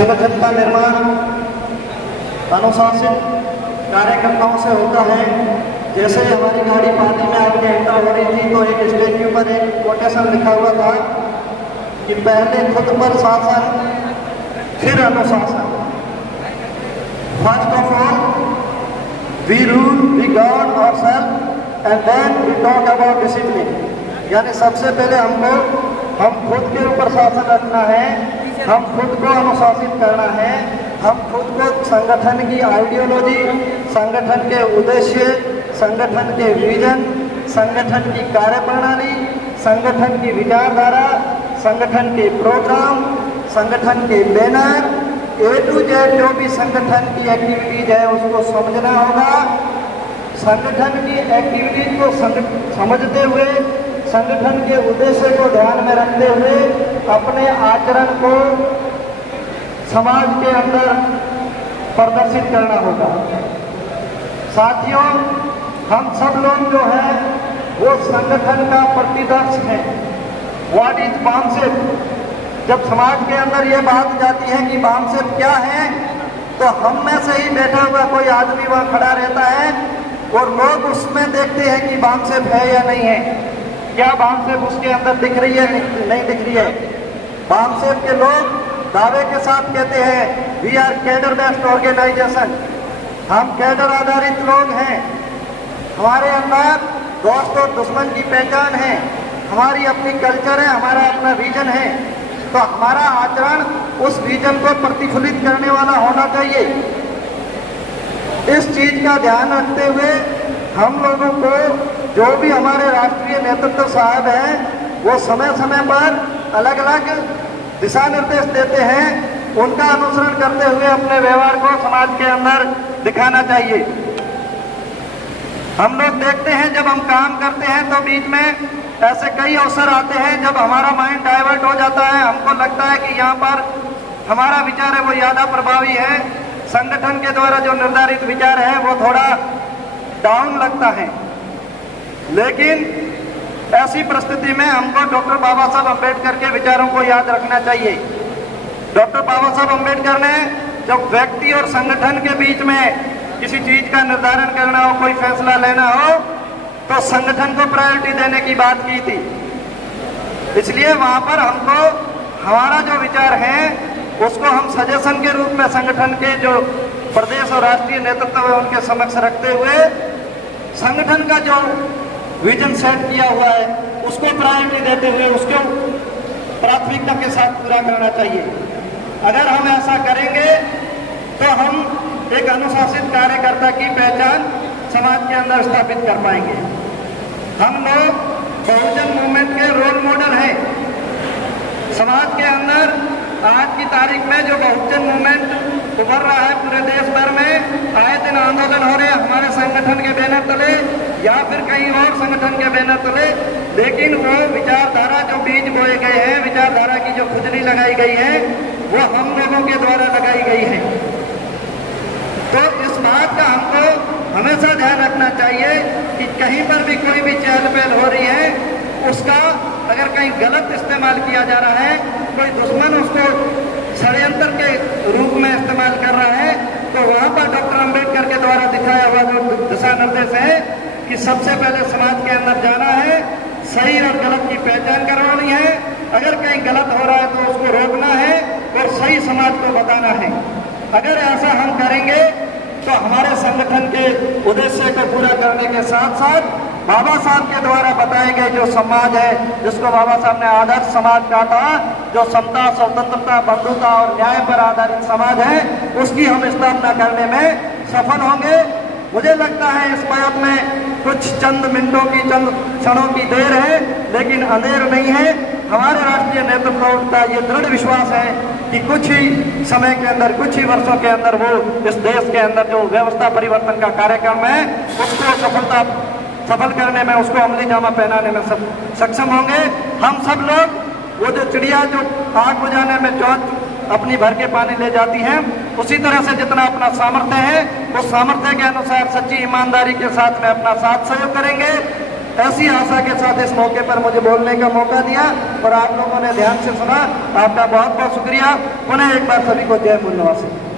संगठन का निर्माण अनुशासित कार्यकर्ताओं से होता है। जैसे हमारी गाड़ी पानी में आगे एंटर हो रही थी तो एक स्टेज पर एक कोटेशन लिखा हुआ था कि पहले खुद पर शासन फिर अनुशासन। First of all we rule we govern ourselves and then we talk about discipline. यानी सबसे पहले हम खुद के ऊपर शासन रखना है, हम खुद को अनुशासित करना है, हम खुद को संगठन की आइडियोलॉजी, संगठन के उद्देश्य, संगठन के विजन, संगठन की कार्यप्रणाली, संगठन की विचारधारा, संगठन के प्रोग्राम, संगठन के बैनर, A to Z जो भी संगठन की एक्टिविटीज है उसको समझना होगा। संगठन की एक्टिविटीज को समझते हुए, संगठन के उद्देश्य को ध्यान में रखते हुए अपने आचरण को समाज के अंदर प्रदर्शित करना होगा। साथियों, हम सब लोग जो है वो संगठन का प्रतिदर्श है। What is BAMCEF? जब समाज के अंदर ये बात जाती है कि बामसेप क्या है, तो हम में से ही बैठा हुआ कोई आदमी वहाँ खड़ा रहता है और लोग उसमें देखते हैं कि बामसेप है या नहीं है, क्या बामसेप उसके अंदर दिख रही है नहीं दिख रही है। बामसेप के लोग दावे के साथ कहते हैं we are cadre based organisation, हम कैडर आधारित लोग हैं, हमारे अंदर दोस्त और दुश्मन की पहचान है, हमारी अपनी कल्चर है, हमारा अपना विजन है। तो हमारा आचरण उस विजन को प्रतिफलित करने वाला होना चाहिए। इस चीज का ध्यान रखते हुए हम लोगों को जो भी हमारे राष्ट्रीय नेतृत्व साहब हैं वो समय समय पर अलग अलग दिशा निर्देश देते हैं, उनका अनुसरण करते हुए अपने व्यवहार को समाज के अंदर दिखाना चाहिए। हम लोग देखते हैं जब हम काम करते हैं तो बीच में ऐसे कई अवसर आते हैं जब हमारा माइंड डाइवर्ट हो जाता है, हमको लगता है कि यहाँ पर हमारा विचार है वो ज़्यादा प्रभावी है, संगठन के द्वारा जो निर्धारित विचार है वो थोड़ा डाउन लगता है। लेकिन ऐसी परिस्थिति में हमको डॉक्टर बाबा साहब अम्बेडकर के विचारों को याद रखना चाहिए। डॉक्टर बाबा साहब अम्बेडकर ने जब व्यक्ति और संगठन के बीच में किसी चीज का निर्धारण करना हो, कोई फैसला लेना हो, तो संगठन को प्रायोरिटी देने की बात की थी। इसलिए वहां पर हमको हमारा जो विचार है उसको हम सजेशन के रूप में संगठन के जो प्रदेश और राष्ट्रीय नेतृत्व है उनके समक्ष रखते हुए संगठन का जो विजन सेट किया हुआ है उसको प्रायोरिटी देते हुए उसको प्राथमिकता के साथ पूरा करना चाहिए। अगर हम ऐसा करेंगे तो हम एक अनुशासित कार्यकर्ता की पहचान समाज के अंदर स्थापित कर पाएंगे। हम लोग बहुजन मूवमेंट के रोल मॉडल हैं। समाज के अंदर आज की तारीख में जो बहुजन मूवमेंट उभर रहा है पूरे देश भर में, आए दिन आंदोलन हो रहे हैं हमारे संगठन के बैनर तले या फिर कहीं और संगठन के बैनर तले, लेकिन वो विचारधारा जो बीज बोए गए हैं, विचारधारा की जो खुजली लगाई गई है वो हम लोगों के द्वारा लगाई गई है। तो इस बात का हमको हमेशा ध्यान रखना चाहिए कि कहीं पर भी कोई भी चहल पहल हो रही है उसका अगर कहीं गलत इस्तेमाल किया जा रहा है, कोई दुश्मन उसको षड्यंत्र के रूप में इस्तेमाल कर रहा है, तो वहाँ पर डॉक्टर अम्बेडकर के द्वारा दिखाया हुआ जो दिशा निर्देश है कि सबसे पहले समाज के अंदर जाना है, सही और गलत की पहचान करवानी है, अगर कहीं गलत हो रहा है तो उसको रोकना है और सही समाज को बताना है। अगर ऐसा हम करेंगे तो हमारे संगठन के उद्देश्य को पूरा करने के साथ साथ बाबा साहब के द्वारा बताए गए जो समाज है, जिसको बाबा साहब ने आदर्श समाज कहा था, जो समता, स्वतंत्रता, बंधुता और न्याय पर आधारित समाज है, उसकी हम स्थापना करने में सफल होंगे। मुझे लगता है इस बात में कुछ चंद मिनटों की, चंद क्षणों की देर है, लेकिन अंधेर नहीं है। हमारे राष्ट्रीय नेतृत्व का ये दृढ़ विश्वास है कि कुछ ही समय के अंदर, कुछ ही वर्षों के अंदर वो इस देश के अंदर जो व्यवस्था परिवर्तन का कार्यक्रम है उसको सफल करने में, उसको अमली जामा पहनाने में सब सक्षम होंगे। हम सब लोग वो जो चिड़िया जो आग बुझाने में चौथ अपनी भर के पानी ले जाती हैं, उसी तरह से जितना अपना सामर्थ्य है उस सामर्थ्य के अनुसार सच्ची ईमानदारी के साथ में अपना साथ सहयोग करेंगे। ऐसी आशा के साथ इस मौके पर मुझे बोलने का मौका दिया और आप लोगों ने ध्यान से सुना। आपका बहुत बहुत शुक्रिया। पुनः एक बार सभी को जय मूल निवासी।